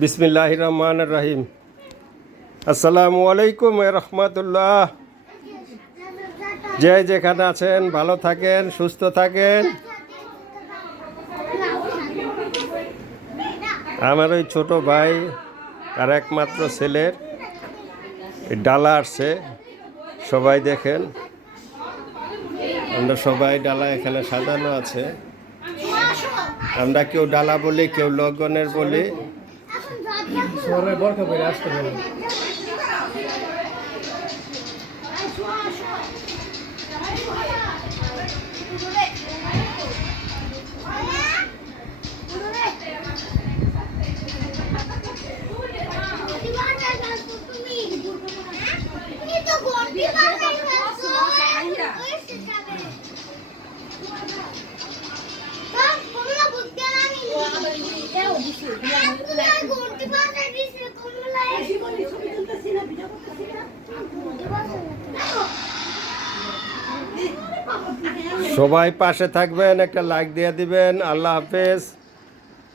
বিসমিল্লাহির রহমানির রহিম। আসসালামু আলাইকুম ওয়া রাহমাতুল্লাহ। যে যেখানে আছেন ভালো থাকেন, সুস্থ থাকেন। আমার ওই ছোট ভাই তার একমাত্র ছেলের ডালা আসছে, সবাই দেখেন। আমরা সবাই ডালা এখানে সাজানো আছে। আমরা কেউ ডালা বলি, কেউ লগনের বলি। সবাই পাশে থাকবেন, একটা লাইক দিয়ে দিবেন। আল্লাহ হাফেজ।